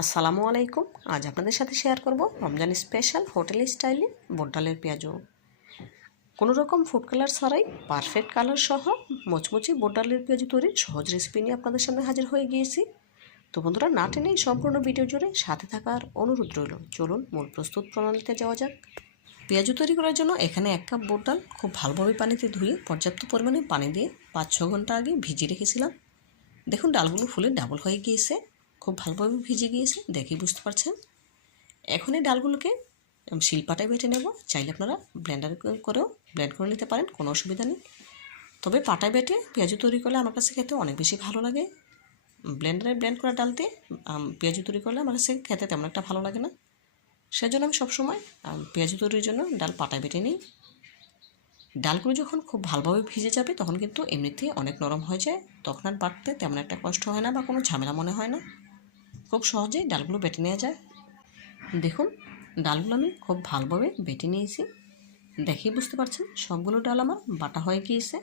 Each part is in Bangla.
আসসালামু আলাইকুম। আজ আপনাদের সাথে শেয়ার করব রমজান স্পেশাল হোটেল স্টাইলে বুট ডালের পেঁয়াজু। কোনো রকম ফুড কালার ছাড়াই পারফেক্ট কালার সহ মুচমুচে বুট ডালের পেঁয়াজু তৈরির সহজ রেসিপি নিয়ে আপনাদের সামনে হাজির হয়ে গিয়েছি। তো বন্ধুরা, না টেনে সম্পূর্ণ ভিডিও জুড়ে সাথে থাকার অনুরোধ রইল। চলুন মূল প্রস্তুত প্রণালীতে যাওয়া যাক। পেঁয়াজু তৈরি করার জন্য এখানে এক কাপ বুট ডাল খুব ভালোভাবে পানিতে ধুয়ে পর্যাপ্ত পরিমাণে পানি দিয়ে পাঁচ ছ ঘণ্টা আগে ভিজিয়ে রেখেছিলাম। দেখুন, ডালগুলো ফুলে ডাবল হয়ে গিয়েছে। খুব ভালোভাবে ভিজে গিয়েছে, দেখেই বুঝতে পারছেন। এখন এই ডালগুলোকে শিলপাটায় বেটে নেব। চাইলে আপনারা ব্লেন্ডার করেও ব্লেন্ড করে নিতে পারেন, কোনো অসুবিধা নেই। তবে পাটায় বেটে পেঁয়াজু তৈরি করলে আমার কাছে খেতে অনেক বেশি ভালো লাগে। ব্লেন্ডারে ব্লেন্ড করা ডাল দিয়ে পেঁয়াজু তৈরি করলে আমার কাছে খেতে তেমন একটা ভালো লাগে না। সেজন্য আমি সবসময় পেঁয়াজু তৈরির জন্য ডাল পাটায় বেটে নিই। ডালগুলো যখন খুব ভালোভাবে ভিজে যাবে, তখন কিন্তু এমনিতেই অনেক নরম হয়ে যায়। তখন আর বাটতে তেমন একটা কষ্ট হয় না বা কোনো ঝামেলা মনে হয় না। খুব সহজেই ডালগুলো বেটে নেওয়া যায়। দেখুন, ডালগুলো আমি খুব ভালোভাবে বেটে নিয়েছি। দেখেই বুঝতে পারছেন, সবগুলো ডাল আমার বাটা হয়ে গিয়েছে।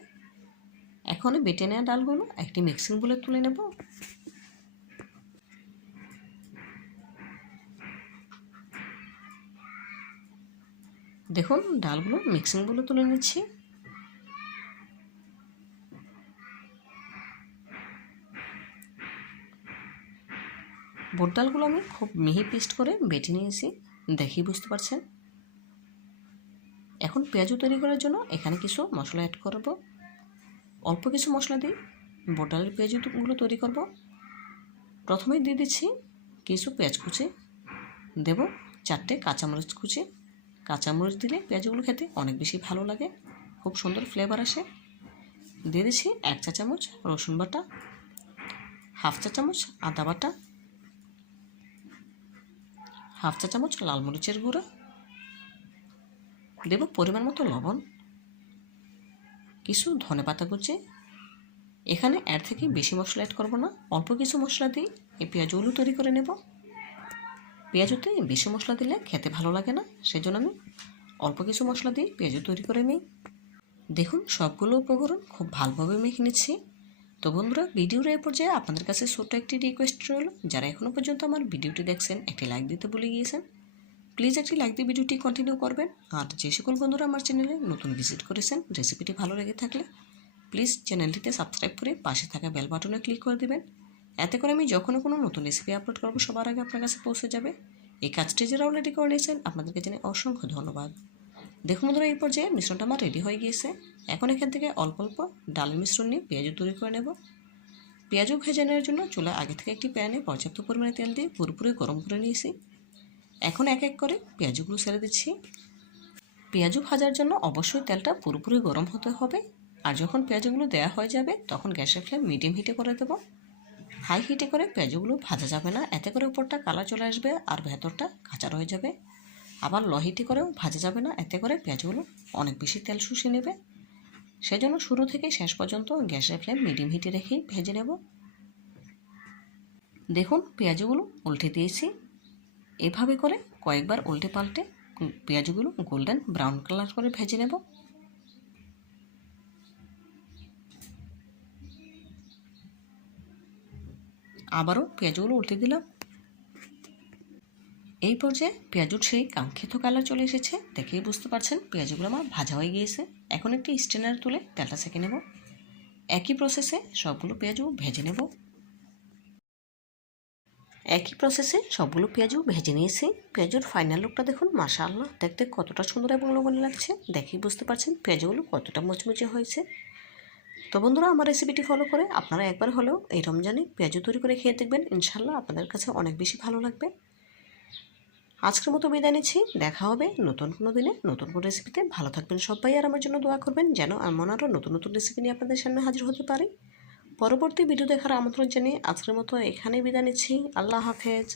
এখন বেটে নেওয়া ডালগুলো একটি মিক্সিং বলে তুলে নেব। দেখুন, ডালগুলো মিক্সিং বলে তুলে নিচ্ছি। বোট ডালগুলো আমি খুব মিহি পেস্ট করে বেটে নিয়েছি। দেখেই বুঝতে পারছেন? এখন পেঁয়াজু তৈরি করার জন্য এখানে কিছু মশলা অ্যাড করব। অল্প কিছু মশলা দিই বোট ডালের পেঁয়াজুগুলো তৈরি করব। প্রথমেই দিয়ে দিচ্ছি কিছু পেঁয়াজ কুচি। দেব চারটে কাঁচামরিচ কুচি। কাঁচামরিচ দিলে পেঁয়াজগুলো খেতে অনেক বেশি ভালো লাগে, খুব সুন্দর ফ্লেভার আসে। দিয়ে দিচ্ছি এক চা চামচ রসুন বাটা, হাফ চা চামচ আদা বাটা হাফ চা চামচ লাল মরিচের গুঁড়ো। দেব পরিমাণ মতো লবণ। কিছু ধনে পাতা কুচি। এখানে এর থেকে বেশি মশলা অ্যাড করব না। অল্প কিছু মশলা দিই এই পেঁয়াজগুলো তৈরি করে নেব। পেঁয়াজুতে বেশি মশলা দিলে খেতে ভালো লাগে না সেই জন্য আমি অল্প কিছু মশলা দিয়ে পেঁয়াজু তৈরি করে নিই। দেখুন, সবগুলো উপকরণ খুব ভালোভাবে মেখে নিচ্ছি। তো বন্ধুরা ভিডিওর এই পর্যায়ে আপনাদের কাছে ছোট্ট একটি রিকোয়েস্ট রইল। যারা এখনও পর্যন্ত আমার ভিডিওটি দেখছেন, একটি লাইক দিতে ভুলে গিয়েছেন প্লিজ একটি লাইক দিয়ে ভিডিওটি কন্টিনিউ করবেন। আর যে সকল বন্ধুরা আমার চ্যানেলে নতুন ভিজিট করেছেন রেসিপিটি ভালো লেগে থাকলে প্লিজ চ্যানেলটিতে সাবস্ক্রাইব করে পাশে থাকা বেল বাটনে ক্লিক করে দেবেন। এতে করে আমি যখনও কোনো নতুন রেসিপি আপলোড করব, সবার আগে আপনার কাছে পৌঁছে যাবে। এই কাজটি যারা অলরেডি করে নিয়েছেন আপনাদেরকে জেনে অসংখ্য ধন্যবাদ। দেখুন বন্ধুরা, এই পর্যায়ে মিশ্রণটা আমার রেডি হয়ে গিয়েছে। এখন এখান থেকে অল্প অল্প ডাল মিশ্রণ নিয়ে পেঁয়াজও তৈরি করে নেব। পেঁয়াজও ভেজে নেওয়ার জন্য চুলা আগে থেকে একটি প্যানে পর্যাপ্ত পরিমাণে তেল দিয়ে পুরোপুরি গরম করে নিয়েছি। এখন এক এক করে পেঁয়াজগুলো ছেড়ে দিচ্ছি। পেঁয়াজু ভাজার জন্য অবশ্যই তেলটা পুরোপুরি গরম হতে হবে। আর যখন পেঁয়াজগুলো দেওয়া হয়ে যাবে, তখন গ্যাসের ফ্লেম মিডিয়াম হিটে করে দেবো। হাই হিটে করে পেঁয়াজগুলো ভাজা যাবে না, এতে করে উপরটা কালার চলে আসবে আর ভেতরটা কাঁচা রয়ে যাবে। আবার লহিটি করেও ভাজা যাবে না, এতে করে পেঁয়াজগুলো অনেক বেশি তেল শুষে নেবে। সেজন্য শুরু থেকে শেষ পর্যন্ত গ্যাসের ফ্লেম মিডিয়াম হিটে রেখেই ভেজে নেব। দেখুন, পেঁয়াজগুলো উল্টে দিয়েছি। এভাবে করে কয়েকবার উল্টে পাল্টে পেঁয়াজগুলো গোল্ডেন ব্রাউন কালার করে ভেজে নেব। আবারও পেঁয়াজগুলো উল্টে দিলাম। এই পর্যায়ে পেঁয়াজুর সেই কাঙ্ক্ষিত কালার চলে এসেছে, দেখেই বুঝতে পারছেন পেঁয়াজগুলো আমার ভাজা হয়ে গিয়েছে। এখন একটি স্টেনার তুলে তেলটা সেঁকে নেব। একই প্রসেসে সবগুলো পেঁয়াজও ভেজে নেব। একই প্রসেসে সবগুলো পেঁয়াজও ভেজে নিয়েছি। পেঁয়াজুর ফাইনাল লুকটা দেখুন, মাশাআল্লাহ, দেখতে কতটা সুন্দর এবং লবণ লাগছে, দেখেই বুঝতে পারছেন পেঁয়াজগুলো কতটা মুচমুচে হয়েছে। তো বন্ধুরা, আমার রেসিপিটি ফলো করে আপনারা একবার হলেও এই রমজানে পেঁয়াজু তৈরি করে খেয়ে দেখবেন। ইনশাল্লাহ আপনাদের কাছে অনেক বেশি ভালো লাগবে। আজকের মতো বিদায় নিচ্ছি। দেখা হবে নতুন কোনো দিনে, নতুন কোনো রেসিপিতে ভালো থাকবেন সবাই আর আমার জন্য দোয়া করবেন যেন এমন আরও নতুন নতুন রেসিপি নিয়ে আপনাদের সামনে হাজির হতে পারি। পরবর্তী ভিডিও দেখার আমন্ত্রণ জানিয়ে আজকের মতো এখানেই বিদায় নিচ্ছি। আল্লাহ হাফেজ।